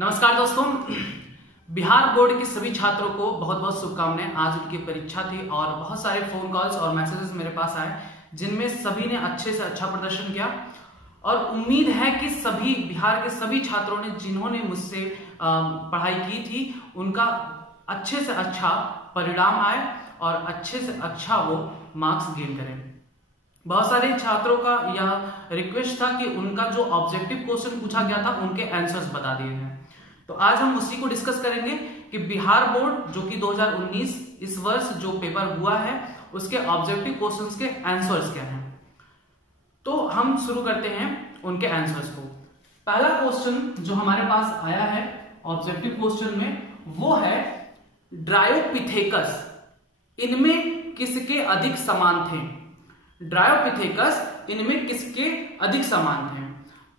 नमस्कार दोस्तों, बिहार बोर्ड के सभी छात्रों को बहुत बहुत शुभकामनाएं। आज उनकी परीक्षा थी और बहुत सारे फोन कॉल्स और मैसेजेस मेरे पास आए जिनमें सभी ने अच्छे से अच्छा प्रदर्शन किया और उम्मीद है कि सभी बिहार के सभी छात्रों ने जिन्होंने मुझसे पढ़ाई की थी उनका अच्छे से अच्छा परिणाम आए और अच्छे से अच्छा वो मार्क्स गेन करें। बहुत सारे छात्रों का यह रिक्वेस्ट था कि उनका जो ऑब्जेक्टिव क्वेश्चन पूछा गया था उनके आंसर्स बता दिए हैं। तो आज हम उसी को डिस्कस करेंगे कि बिहार बोर्ड जो कि 2019 इस वर्ष जो पेपर हुआ है उसके ऑब्जेक्टिव क्वेश्चंस के आंसर्स क्या हैं। तो हम शुरू करते हैं उनके आंसर्स को। पहला क्वेश्चन जो हमारे पास आया है ऑब्जेक्टिव क्वेश्चन में वो है ड्रायोपिथेकस इनमें किसके अधिक समान थे। ड्रायोपिथेकस इनमें किसके अधिक समान थे।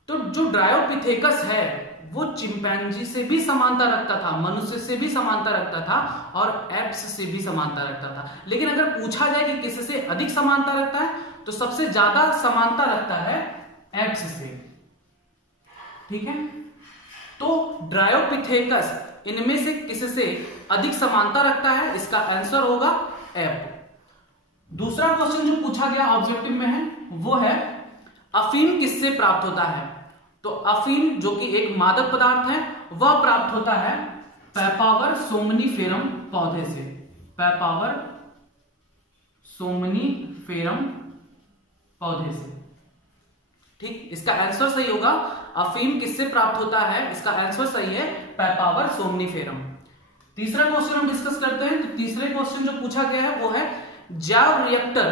तो जो ड्रायोपिथेकस है वो चिंपैंजी से भी समानता रखता था, मनुष्य से भी समानता रखता था और एप्स से भी समानता रखता था। लेकिन अगर पूछा जाए कि किससे अधिक समानता रखता है तो सबसे ज्यादा समानता रखता है एप्स से। ठीक है, तो ड्रायोपिथेकस इनमें से किससे अधिक समानता रखता है, इसका आंसर होगा एप। दूसरा क्वेश्चन जो पूछा गया ऑब्जेक्टिव में है वो है अफीम किससे प्राप्त होता है। तो अफीम जो कि एक मादक पदार्थ है वह प्राप्त होता है पैपावर सोमनीफेरम पौधे से। पैपावर सोमनीफेरम पौधे से। ठीक, इसका आंसर सही होगा अफीम किससे प्राप्त होता है, इसका आंसर सही है पैपावर सोमनीफेरम। तीसरा क्वेश्चन हम डिस्कस करते हैं। तो तीसरे क्वेश्चन जो पूछा गया है वो है जैव रिएक्टर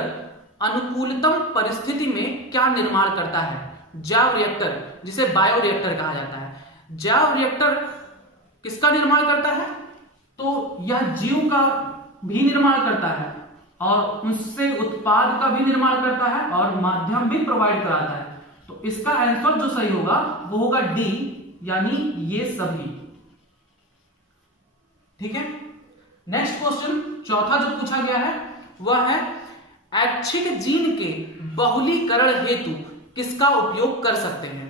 अनुकूलतम परिस्थिति में क्या निर्माण करता है। जैव रिएक्टर जिसे बायो रिएक्टर कहा जाता है, जैव रिएक्टर किसका निर्माण करता है, तो यह जीव का भी निर्माण करता है और उससे उत्पाद का भी निर्माण करता है और माध्यम भी प्रोवाइड कराता है। तो इसका आंसर जो सही होगा वो होगा डी, यानी ये सभी। ठीक है, नेक्स्ट क्वेश्चन चौथा जो पूछा गया है वह है ऐच्छिक जीन के बहुलीकरण हेतु किसका उपयोग कर सकते हैं।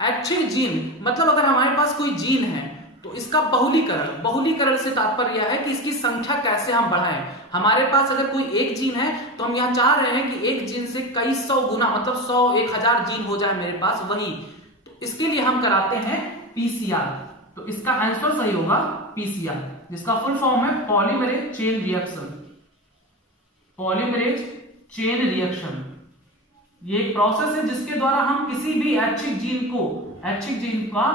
ऐच्छिक जीन मतलब अगर हमारे पास कोई जीन है तो इसका बहुलीकरण से तात्पर्य यह है कि इसकी संख्या कैसे हम बढ़ाएं। हमारे पास अगर कोई एक जीन है तो हम यहां चाह रहे हैं कि एक जीन से कई सौ गुना मतलब 100 1000 जीन हो जाए मेरे पास वही। तो इसके लिए हम कराते हैं पीसीआर। तो इसका आंसर सही होगा पीसीआर, जिसका फुल फॉर्म है polymerase chain reaction. Polymerase chain reaction ये एक प्रोसेस है जिसके द्वारा हम किसी भी ऐच्छिक जीन का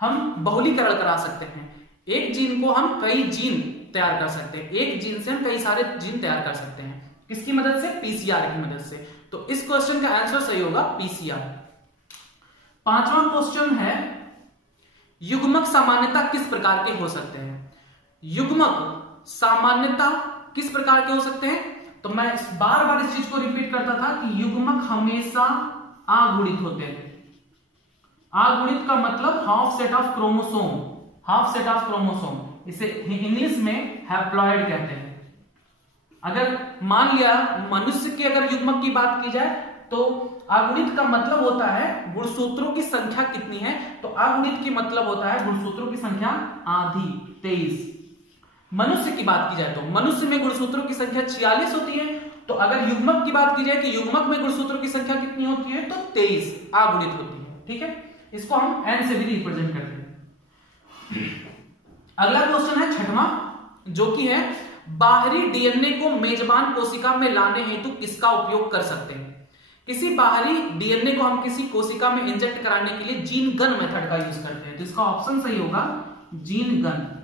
हम बहुलीकरण करा सकते हैं। एक जीन को हम कई जीन तैयार कर सकते हैं, एक जीन से हम कई सारे जीन तैयार कर सकते हैं। किसकी मदद से? पीसीआर की मदद से। तो इस क्वेश्चन का आंसर सही होगा पीसीआर। पांचवा क्वेश्चन है युग्मक सामान्यता किस प्रकार के हो सकते हैं। युग्मक सामान्यता किस प्रकार के हो सकते हैं। तो मैं बार बार इस चीज को रिपीट करता था कि युग्मक हमेशा अगुणित होते हैं। अगुणित का मतलब हाफ सेट ऑफ क्रोमोसोम, इसे इंग्लिश में हैप्लॉइड कहते हैं। अगर मान लिया मनुष्य की अगर युग्मक की बात की जाए तो अगुणित का मतलब होता है गुणसूत्रों की संख्या कितनी है। तो अगुणित की मतलब होता है गुणसूत्रों की संख्या आधी 23। मनुष्य की बात की जाए तो मनुष्य में गुणसूत्रों की संख्या 46 होती है। तो अगर युग्मक की बात की जाए कि युग्मक में गुणसूत्रों की संख्या कितनी होती है तो 23 अगुणित होती है। ठीक है, इसको हम n से भी रिप्रेजेंट करते हैं। अगला क्वेश्चन है छठवां जो कि है बाहरी डीएनए को मेजबान कोशिका में लाने हेतु किसका उपयोग कर सकते हैं। किसी बाहरी डीएनए को हम किसी कोशिका में इंजेक्ट कराने के लिए जीन गन मेथड का यूज करते हैं। तो इसका ऑप्शन सही होगा जीन गन।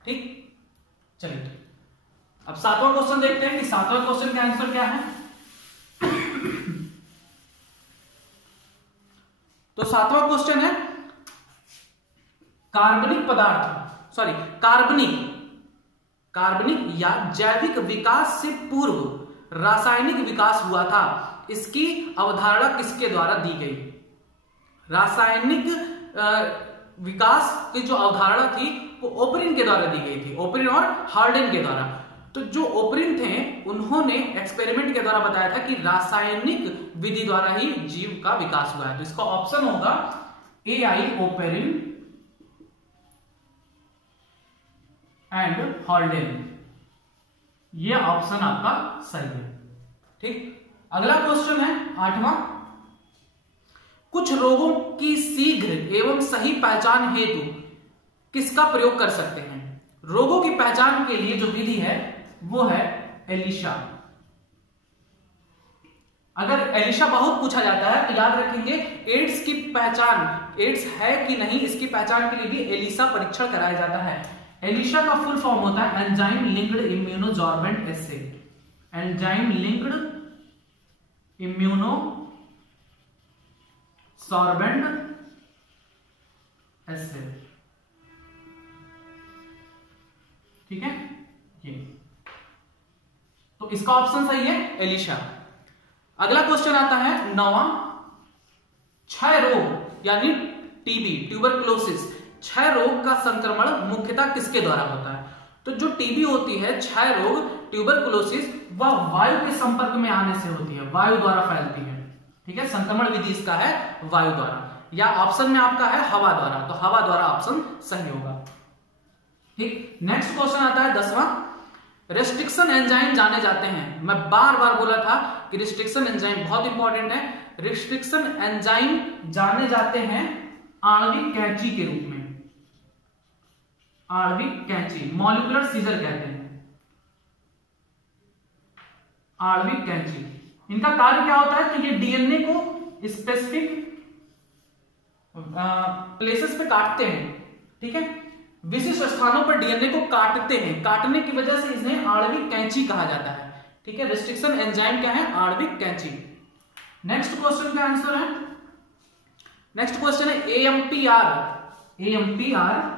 ठीक, चलिए अब सातवां क्वेश्चन देखते हैं कि सातवां क्वेश्चन का आंसर क्या है। तो सातवां क्वेश्चन है कार्बनिक या जैविक विकास से पूर्व रासायनिक विकास हुआ था, इसकी अवधारणा किसके द्वारा दी गई। रासायनिक विकास की जो अवधारणा थी वो ओपरिन के द्वारा दी गई थी, ओपरिन और हार्डन के द्वारा। तो जो ओपरिन थे उन्होंने एक्सपेरिमेंट के द्वारा बताया था कि रासायनिक विधि द्वारा ही जीव का विकास हुआ है। तो इसका ऑप्शन होगा एआईओपेरिन एंड हॉल्डेन। ये ऑप्शन आपका सही है। ठीक, अगला क्वेश्चन है 8वां। कुछ रोगों की शीघ्र एवं सही पहचान हेतु किसका प्रयोग कर सकते हैं? रोगों की पहचान के लिए जो विधि है वो है एलिशा। अगर एलिशा बहुत पूछा जाता है तो याद रखेंगे एड्स की पहचान, एड्स है कि नहीं इसकी पहचान के लिए भी एलिशा परीक्षण कराया जाता है। एलिशा का फुल फॉर्म होता है एंजाइम लिंक्ड इम्यूनोसॉर्बेंट एस्से। एंजाइम लिंक्ड इम्यूनोसॉर्बेंट एस्से। ठीक है, ये तो इसका ऑप्शन सही है एलिशा। अगला क्वेश्चन आता है 9वां। क्षय रोग यानी टीबी, ट्यूबरकुलोसिस, क्षय रोग का संक्रमण मुख्यतः किसके द्वारा होता है? तो जो टीबी होती है, क्षय रोग, ट्यूबरकुलोसिस, वह वायु के संपर्क में आने से होती है, वायु द्वारा फैलती है। ठीक है, संक्रमण विधि इसका है वायु द्वारा, या ऑप्शन में आपका है हवा द्वारा, तो हवा द्वारा ऑप्शन सही होगा। ठीक, नेक्स्ट क्वेश्चन आता है 10वां। रेस्ट्रिक्शन एंजाइम जाने जाते हैं, मैं बार बार बोला था कि रिस्ट्रिक्शन एंजाइम बहुत इंपॉर्टेंट है। रिस्ट्रिक्शन एंजाइम जाने जाते हैं आणविक कैंची के रूप में। आणविक कैंची, मॉलिक्यूलर सीजर कहते हैं, आणविक कैंची। इनका कार्य क्या होता है? तो ये डीएनए को स्पेसिफिक प्लेसेस पे काटते हैं। ठीक है, विशिष्ट स्थानों पर डीएनए को काटते हैं, काटने की वजह से इन्हें आणविक कैंची कहा जाता है। ठीक है, रिस्ट्रिक्शन एंजाइम क्या है? आणविक कैंची। नेक्स्ट क्वेश्चन का आंसर है, नेक्स्ट क्वेश्चन है एएमपीआर। एएमपीआर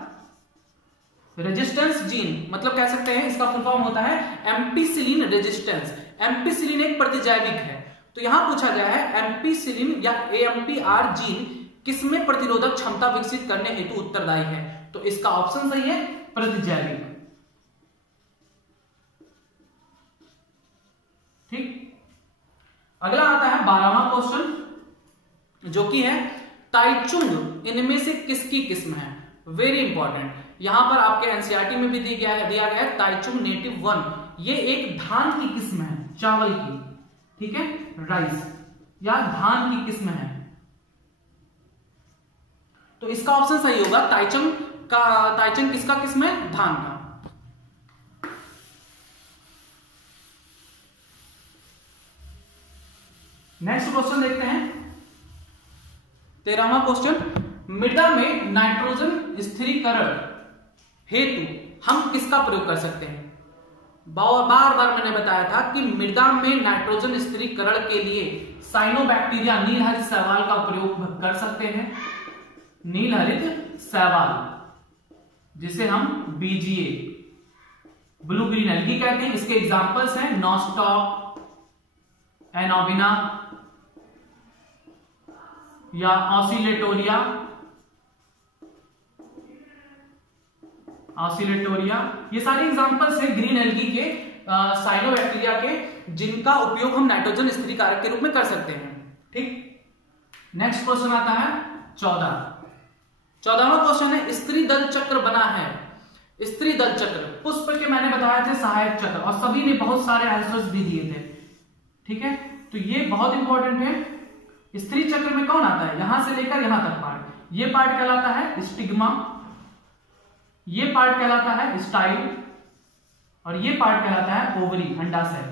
रेजिस्टेंस जीन, मतलब कह सकते हैं इसका फुल फॉर्म होता है एम्पिसिलिन रेजिस्टेंस। एम्पिसिलिन एक प्रतिजैविक है, तो यहां पूछा गया है एम्पिसिलिन या एएमपीआर जीन किसमें प्रतिरोधक क्षमता विकसित करने हेतु उत्तरदायी है? तो इसका ऑप्शन सही है प्रतिजैविक। ठीक, अगला आता है 12वां क्वेश्चन, जो कि है ताइचुंग इनमें से किसकी किस्म है? वेरी इंपॉर्टेंट, यहां पर आपके एनसीईआरटी में भी दिया गया है ताइचुंग नेटिव 1। ये एक धान की किस्म है, चावल की। ठीक है, राइस या धान की किस्म है, तो इसका ऑप्शन सही होगा ताइचुंग का। ताइचुंग किसका किस्म है? धान का। नेक्स्ट क्वेश्चन देखते हैं 13वां क्वेश्चन। मृदा में नाइट्रोजन स्थिरीकरण हेतु हम किसका प्रयोग कर सकते हैं? बार बार मैंने बताया था कि मृदा में नाइट्रोजन स्थिरीकरण के लिए साइनोबैक्टीरिया, नीलहरित शैवाल का प्रयोग कर सकते हैं। नीलहरित शैवाल, जिसे हम बीजीए, ब्लू ग्रीन एल्गी कहते हैं। इसके एग्जांपल्स हैं नॉस्टॉक, एनोबिना या ऑसिलेटोरिया। ये सारे एग्जांपल्स हैं ग्रीन एल्गी के, साइनोबैक्टीरिया के, जिनका उपयोग हम नाइट्रोजन स्थिरीकारक के रूप में कर सकते हैं। ठीक, नेक्स्ट क्वेश्चन आता है 14वां क्वेश्चन है स्त्री दल चक्र बना है। स्त्री दल चक्र, पुष्प के मैंने बताया थे सहायक चक्र, और सभी ने बहुत सारे आंसर्स भी दिए थे। ठीक है, तो ये बहुत इंपॉर्टेंट है। स्त्री चक्र में कौन आता है? यहां से लेकर यहां तक पार्ट। ये पार्ट कहलाता है स्टिग्मा, ये पार्ट कहलाता है स्टाइल, और ये पार्ट कहलाता है ओवरी, अंडाशय।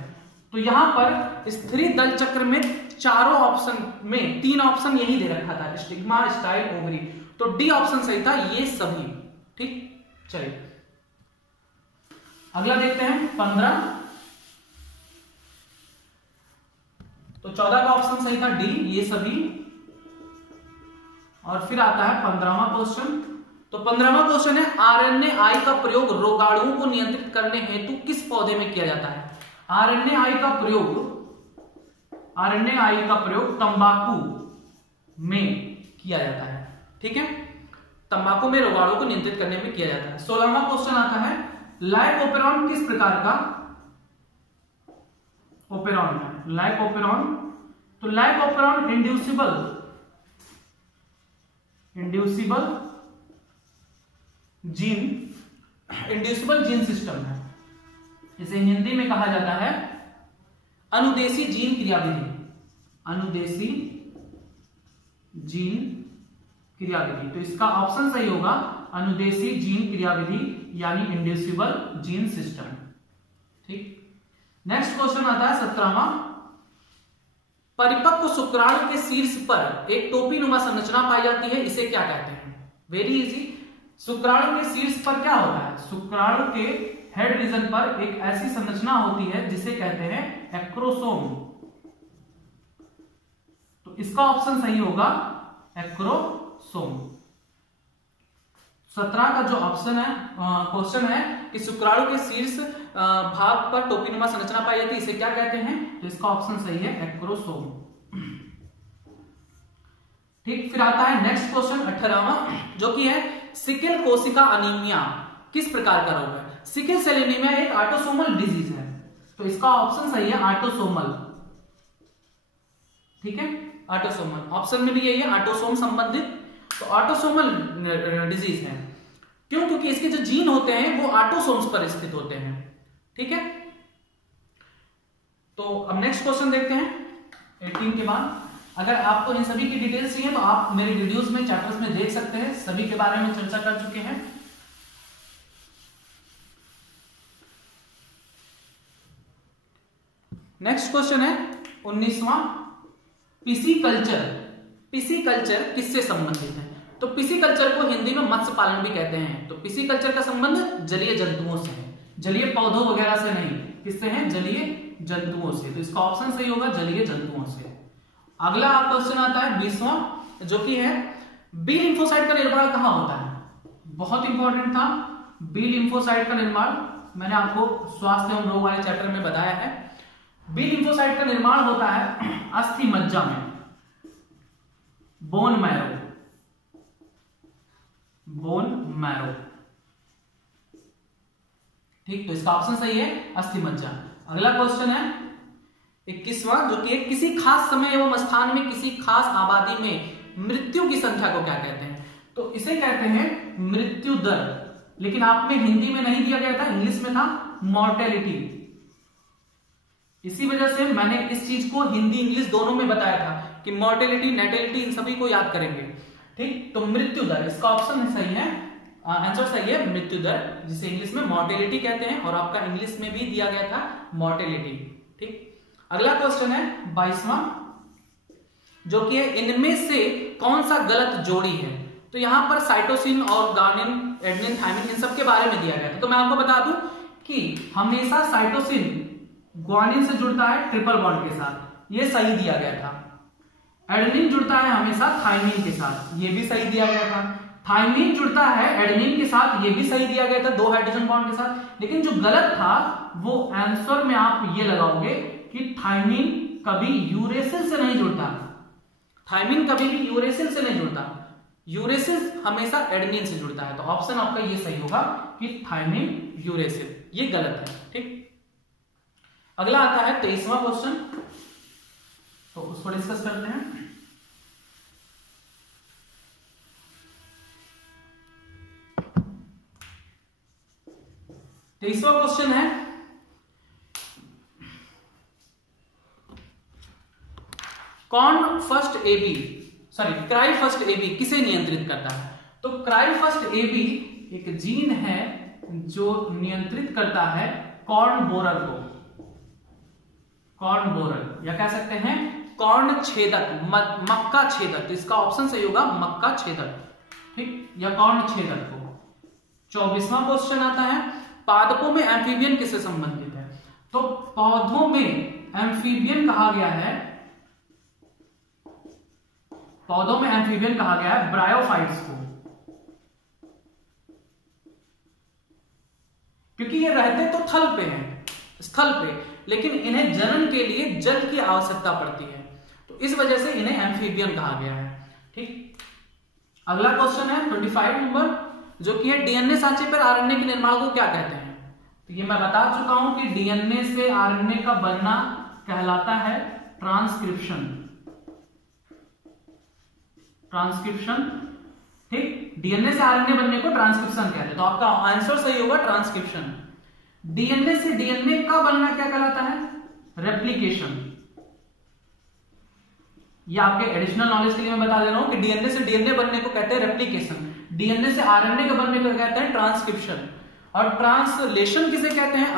तो यहां पर स्त्री दल चक्र में चारों ऑप्शन में 3 ऑप्शन यही दे रखा था, स्टिग्मा, स्टाइल, ओवरी, तो डी ऑप्शन सही था, ये सभी। ठीक, चलिए अगला देखते हैं 15। तो 14 का ऑप्शन सही था डी, ये सभी। और फिर आता है 15वां क्वेश्चन। तो 15वां क्वेश्चन है आरएनए-आई का प्रयोग रोगाणुओं को नियंत्रित करने हेतु किस पौधे में किया जाता है? आरएनए-आई का प्रयोग तंबाकू में किया जाता है। ठीक है, तंबाकू में रोगाणुओं को नियंत्रित करने में किया जाता है। 16वां क्वेश्चन आता है लाइकोपेरॉन किस प्रकार का ओपेरॉन है? लाइकोपेरॉन, तो लाइकोपेरॉन इंड्यूसिबल जीन सिस्टम है। इसे हिंदी में कहा जाता है अनुदेशी जीन क्रियाविधि। अनुदेशी जीन क्रियाविधि, तो इसका ऑप्शन सही होगा अनुदेशी जीन क्रियाविधि यानी इंड्यूसिबल जीन सिस्टम। ठीक, नेक्स्ट क्वेश्चन आता है 17वां। परिपक्व शुक्राणु के शीर्ष पर एक टोपी नुमा संरचना पाई जाती है, इसे क्या कहते हैं? Very easy. शुक्राणु के शीर्ष पर क्या होता है? शुक्राणु के हेड रीजन पर एक ऐसी संरचना होती है जिसे कहते हैं एक्रोसोम। तो इसका ऑप्शन सही होगा एक्रोसोम। 17 का जो ऑप्शन है क्वेश्चन है कि शुक्राणु के शीर्ष भाग पर टोपीनुमा संरचना पाई जाती है, इसे क्या कहते हैं? तो इसका ऑप्शन सही है एक्रोसोम। ठीक, फिर आता है नेक्स्ट क्वेश्चन 18वां, जो कि है सिकल कोशिका अनीमिया किस प्रकार का रोग है? सिकल सेल एनीमिया एक ऑटोसोमल डिजीज है, तो इसका ऑप्शन सही है ऑटोसोमल। ठीक है, ऑटोसोमल ऑप्शन में भी यही है, ऑटोसोम संबंधित, तो ऑटोसोमल डिजीज है। क्यों? क्योंकि इसके जो जीन होते हैं वो ऑटोसोम्स पर स्थित होते हैं। ठीक है, तो अब नेक्स्ट क्वेश्चन देखते हैं 18 के बाद। अगर आपको इन सभी की डिटेल्स चाहिए तो आप मेरे वीडियोस में, चैप्टर्स में देख सकते हैं, सभी के बारे में चर्चा कर चुके हैं। नेक्स्ट क्वेश्चन है 19वां, पिसीकल्चर। पिसीकल्चर किससे संबंधित है? तो पिसीकल्चर को हिंदी में मत्स्य पालन भी कहते हैं। तो पिसीकल्चर का संबंध जलीय जंतुओं से है, जलीय पौधों वगैरह से नहीं। किससे है? जलीय जंतुओं से। तो इसका ऑप्शन सही होगा जलीय जंतुओं से। अगला क्वेश्चन आता है 20वां, जो कि है बी लिम्फोसाइट का निर्माण कहां होता है? बहुत इंपॉर्टेंट था बी लिम्फोसाइट का निर्माण, मैंने आपको स्वास्थ्य एवं रोग वाले चैप्टर में बताया है। बी लिम्फोसाइट का निर्माण होता है अस्थि मज्जा में, बोन मैरो। Bone marrow. ठीक, तो इसका ऑप्शन सही है अस्थि मज्जा। अगला क्वेश्चन है 21वां, जो कि किसी खास समय एवं स्थान में किसी खास आबादी में मृत्यु की संख्या को क्या कहते हैं? तो इसे कहते हैं मृत्यु दर, लेकिन आप में हिंदी में नहीं दिया गया था, इंग्लिश में था मॉर्टेलिटी। इसी वजह से मैंने इस चीज को हिंदी इंग्लिश दोनों में बताया था कि मॉर्टेलिटी, नेटेलिटी, इन सभी को याद करेंगे। ठीक, तो मृत्यु दर, इसका ऑप्शन सही है, आंसर सही है मृत्यु दर, जिसे इंग्लिश में मॉर्टेलिटी कहते हैं, और आपका इंग्लिश में भी दिया गया था मॉर्टेलिटी। ठीक, अगला क्वेश्चन है 22वां, जो कि है इनमें से कौन सा गलत जोड़ी है? तो यहां पर साइटोसिन और गार्निन, एडेनिन, थायमिन, इन सब के बारे में दिया गया था। तो मैं आपको बता दूं कि हमेशा साइटोसिन ग्वानिन से जुड़ता है ट्रिपल बॉन्ड के साथ, ये सही दिया गया था। एडेनिन जुड़ता है हमेशा थायमिन के साथ, ये भी सही दिया गया था। थायमिन जुड़ता है एडेनिन के साथ, ये भी सही दिया गया था, 2 हाइड्रोजन बॉन्ड के साथ। लेकिन जो गलत था वो आंसर में आप ये लगाओगे कि थायमिन कभी यूरेसिल से नहीं जुड़ता। थायमिन कभी भी यूरेसिल से नहीं जुड़ता, यूरेसिल हमेशा एडेनिन से जुड़ता है। तो ऑप्शन आपका ये सही होगा कि थायमिन यूरेसिल, ये गलत है। ठीक, अगला आता है 23वां क्वेश्चन, तो उसको डिस्कस करते हैं। तेईसवां क्वेश्चन है corn first AB, sorry cry first AB किसे नियंत्रित करता है? तो क्राई फर्स्ट एबी एक जीन है जो नियंत्रित करता है कॉर्न बोरर को, कॉर्न बोरर, या कह सकते हैं कॉर्न छेदक, मक्का छेदक। तो इसका ऑप्शन सही होगा मक्का छेदक। ठीक, या कॉर्न छेदक को। 24वां क्वेश्चन आता है पादपों में एम्फीबियन किससे संबंधित है? तो पौधों में एम्फीबियन कहा गया है, पौधों में एम्फीबियन कहा गया है ब्रायोफाइट्स को, क्योंकि ये रहते तो थल पे हैं, स्थल पे, लेकिन इन्हें जनन के लिए जल की आवश्यकता पड़ती है, तो इस वजह से इन्हें एम्फीबियन कहा गया है। ठीक, अगला क्वेश्चन है 25 नंबर, जो कि है डीएनए सांचे पर आरएनए के निर्माण को क्या कहते हैं? तो ये मैं बता चुका हूं कि डीएनए से आरएनए का बनना कहलाता है ट्रांसक्रिप्शन। ट्रांसक्रिप्शन डीएनए से आरएनए बनने को ट्रांसक्रिप्शन कहते हैं, तो आपका आंसर सही होगा ट्रांसक्रिप्शन। डीएनए से डीएनए का बनना क्या कहलाता है? रेप्लिकेशन। ये आपके एडिशनल नॉलेज के लिए मैं बता दे रहा हूं कि डीएनए से डीएनए बनने को कहते हैं रेप्लिकेशन, डीएनए से आरएनए के बनने को कहते हैं ट्रांसक्रिप्शन, और ट्रांसलेशन किसे कहते हैं?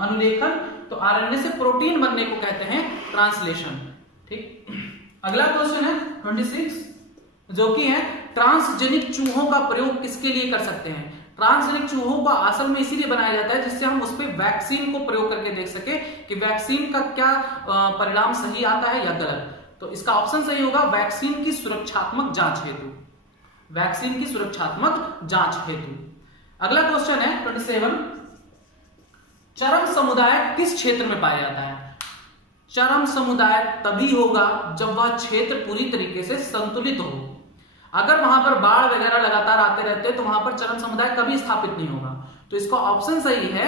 अनुलेखन। तो आरएनए से प्रोटीन बनने को कहते हैं ट्रांसलेशन। ठीक, अगला क्वेश्चन है 26, जो कि है ट्रांसजेनिक चूहों का प्रयोग किसके लिए कर सकते हैं? ट्रांसजेनिक चूहों को असल में इसीलिए बनाया जाता है जिससे हम उस पर वैक्सीन को प्रयोग करके देख सके कि वैक्सीन का क्या परिणाम सही आता है या गलत। तो इसका ऑप्शन सही होगा वैक्सीन की सुरक्षात्मक जांच हेतु, वैक्सीन की सुरक्षात्मक जांच हेतु। अगला क्वेश्चन है 27, चरम समुदाय किस क्षेत्र में पाया जाता है? चरम समुदाय तभी होगा जब वह क्षेत्र पूरी तरीके से संतुलित हो। अगर वहां पर बाढ़ वगैरह लगातार आते रहते तो वहां पर चरम समुदाय कभी स्थापित नहीं होगा। तो इसका ऑप्शन सही है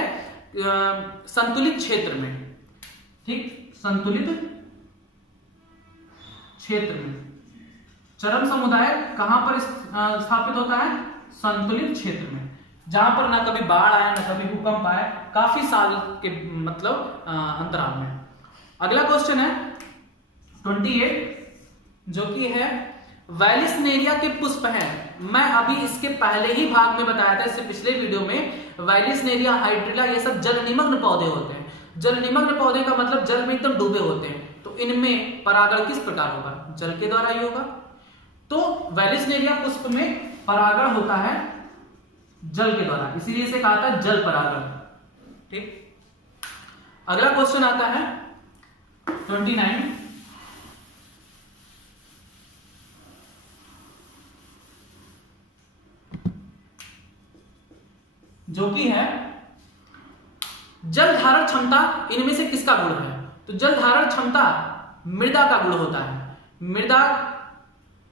संतुलित क्षेत्र में। ठीक, संतुलित क्षेत्र में चरम समुदाय कहां पर स्थापित होता है? संतुलित क्षेत्र में, जहां पर ना कभी बाढ़ आया ना कभी भूकंप आया, काफी साल के मतलब अंतराल में। अगला क्वेश्चन है 28, जो कि है वैलिसनेरिया के पुष्प हैं। मैं अभी इसके पहले ही भाग में बताया था, इससे पिछले वीडियो में, वैलिसनेरिया, हाइड्रिला, ये सब जल निमग्न पौधे होते हैं। जल निमग्न पौधे का मतलब जल में एकदम डूबे होते हैं। तो इनमें परागण किस प्रकार होगा? जल के द्वारा ही होगा। तो वैलिसनेरिया पुष्प में परागण होता है जल के द्वारा, इसीलिए इसे कहा था जल परागण। ठीक, अगला क्वेश्चन आता है 29, जो कि है जल धारण क्षमता इनमें से किसका गुण है? तो जल धारण क्षमता मृदा का गुण होता है। मृदा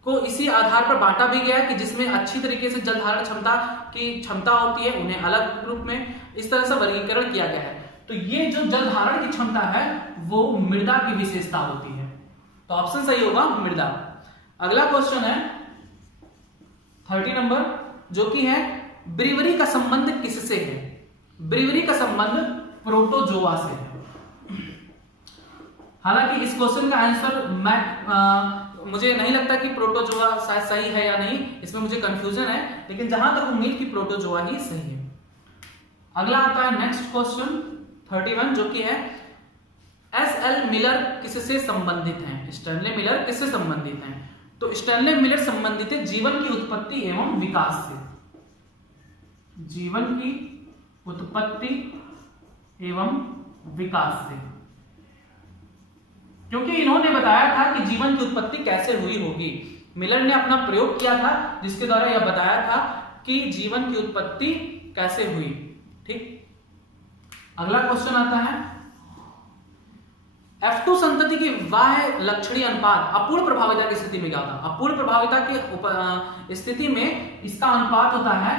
को इसी आधार पर बांटा भी गया है कि जिसमें अच्छी तरीके से जल धारण क्षमता की क्षमता होती है, उन्हें अलग रूप में इस तरह से वर्गीकरण किया गया है। तो ये जो जल धारण की क्षमता है वो मृदा की विशेषता होती है। तो ऑप्शन सही होगा मृदा। अगला क्वेश्चन है 30 नंबर, जो कि है ब्रीवरी का संबंध किससे है? ब्रीवरी का संबंध प्रोटोजोआ से है। हालांकि इस क्वेश्चन का आंसर मुझे नहीं लगता कि प्रोटोजोआ शायद सही है या नहीं, इसमें मुझे कंफ्यूजन है, लेकिन जहां तक उम्मीद की प्रोटोजोआ ही सही है। अगला आता है नेक्स्ट क्वेश्चन 31, जो कि है एस.एल. मिलर किससे संबंधित हैं? स्टैनले मिलर किससे संबंधित हैं? तो स्टैनले मिलर संबंधित है जीवन की उत्पत्ति एवं विकास से। जीवन की उत्पत्ति एवं विकास से, क्योंकि इन्होंने बताया था कि जीवन की उत्पत्ति कैसे हुई होगी। मिलर ने अपना प्रयोग किया था जिसके द्वारा यह बताया था कि जीवन की उत्पत्ति कैसे हुई। ठीक, अगला क्वेश्चन आता है F2 संतति की बाह्य लक्षणीय अनुपात अपूर्ण प्रभाविता की स्थिति में क्या होता है? अपूर्ण प्रभाविता की स्थिति में इसका अनुपात होता है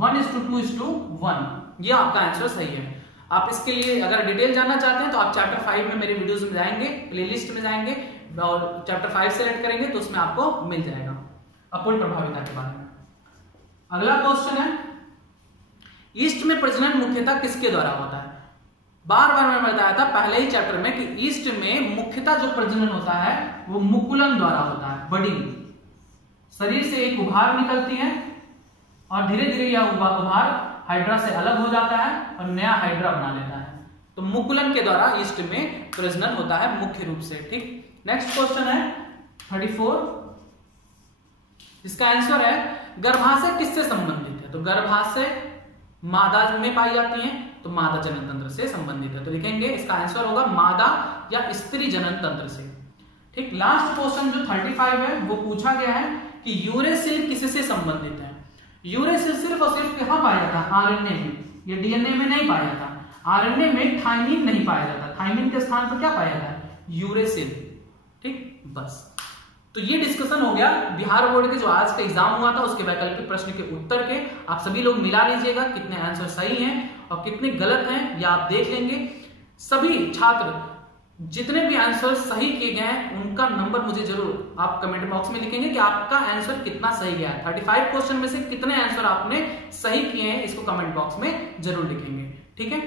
1:2:1। ये आपका आंसर सही है। आप इसके लिए अगर डिटेल जानना चाहते हैं तो आप चैप्टर 5 में मेरे वीडियोस में जाएंगे, प्लेलिस्ट में जाएंगे और चैप्टर 5 सेलेक्ट करेंगे तो उसमें आपको मिल जाएगा अपूर्ण प्रभाविता के बारे में। अगला क्वेश्चन है ईस्ट में प्रजनन मुख्यतः किसके द्वारा होता है? बार बार मैं बताया था पहले ही चैप्टर में कि ईस्ट में मुख्यतः जो प्रजनन होता है वो मुकुलन द्वारा होता है। बडिंग, शरीर से एक उभार निकलती है और धीरे धीरे यह उभार हाइड्रा से अलग हो जाता है और नया हाइड्रा बना लेता है। तो मुकुलन के द्वारा ईस्ट में प्रजनन होता है मुख्य रूप से। ठीक, नेक्स्ट क्वेश्चन है 34, इसका आंसर है गर्भाशय किससे संबंधित है? तो गर्भाशय मादा में पाई जाती है, तो मादा जनन तंत्र से संबंधित है। तो लिखेंगे इसका आंसर होगा मादा या स्त्री जनन तंत्र से। ठीक, लास्ट क्वेश्चन जो 35 है वो पूछा गया है कि यूरेसिल किससे संबंधित है? यूरेसिल सिर्फ और सिर्फ कहां पाया जाता है? आरएनए में, ये डीएनए में नहीं पाया जाता। आरएनए में थाइमिन नहीं पाया जाता, थाइमिन के स्थान पर क्या पाया जाता है? यूरेसिल। ठीक, बस। तो ये डिस्कशन हो गया बिहार बोर्ड के जो आज का एग्जाम हुआ था उसके वैकल्पिक प्रश्न के उत्तर के। आप सभी लोग मिला लीजिएगा कितने आंसर सही हैं और कितने गलत हैं, या आप देख लेंगे। सभी छात्र जितने भी आंसर सही किए गए हैं उनका नंबर मुझे जरूर आप कमेंट बॉक्स में लिखेंगे कि आपका आंसर कितना सही गया है। 35 क्वेश्चन में से कितने आंसर आपने सही किए हैं, इसको कमेंट बॉक्स में जरूर लिखेंगे। ठीक है,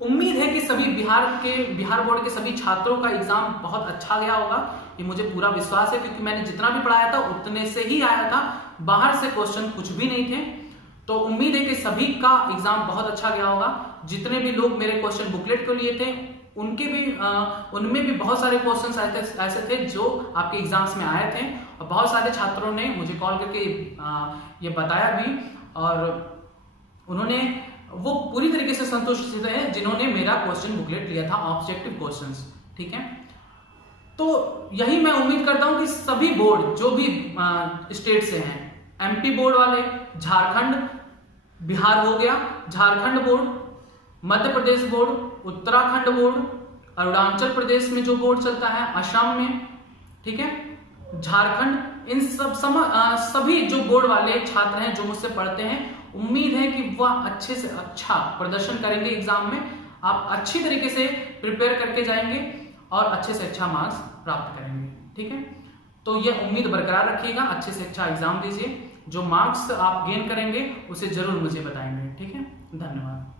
उम्मीद है कि सभी बिहार बोर्ड के सभी छात्रों का एग्जाम बहुत अच्छा गया होगा, ये मुझे पूरा विश्वास है, क्योंकि मैंने जितना भी पढ़ाया था उतने से ही आया था, बाहर से क्वेश्चन कुछ भी नहीं थे। तो उम्मीद है कि सभी का एग्जाम बहुत अच्छा गया होगा। जितने भी लोग मेरे क्वेश्चन बुकलेट को लिए थे उनमें भी बहुत सारे क्वेश्चंस ऐसे थे जो आपके एग्जाम्स में आए थे, और बहुत सारे छात्रों ने मुझे कॉल करके ये बताया भी, और उन्होंने वो पूरी तरीके से संतुष्ट थे जिन्होंने मेरा क्वेश्चन बुकलेट लिया था, ऑब्जेक्टिव क्वेश्चंस। ठीक है, तो यही मैं उम्मीद करता हूं कि सभी बोर्ड जो भी स्टेट से हैं, एमपी बोर्ड वाले, झारखंड, बिहार हो गया, Jharkhand board, Madhya Pradesh board, Uttarakhand board, Arunachal Pradesh में जो बोर्ड चलता है, असम में, ठीक है, झारखंड, इन सभी जो बोर्ड वाले छात्र हैं जो मुझसे पढ़ते हैं, उम्मीद है कि वह अच्छे से अच्छा प्रदर्शन करेंगे एग्जाम में। आप अच्छी तरीके से प्रिपेयर करके जाएंगे और अच्छे से अच्छा मार्क्स प्राप्त करेंगे। ठीक है, तो यह उम्मीद बरकरार रखिएगा, अच्छे से अच्छा एग्जाम दीजिए, जो मार्क्स आप गेन करेंगे उसे जरूर मुझे बताएंगे। ठीक है, धन्यवाद।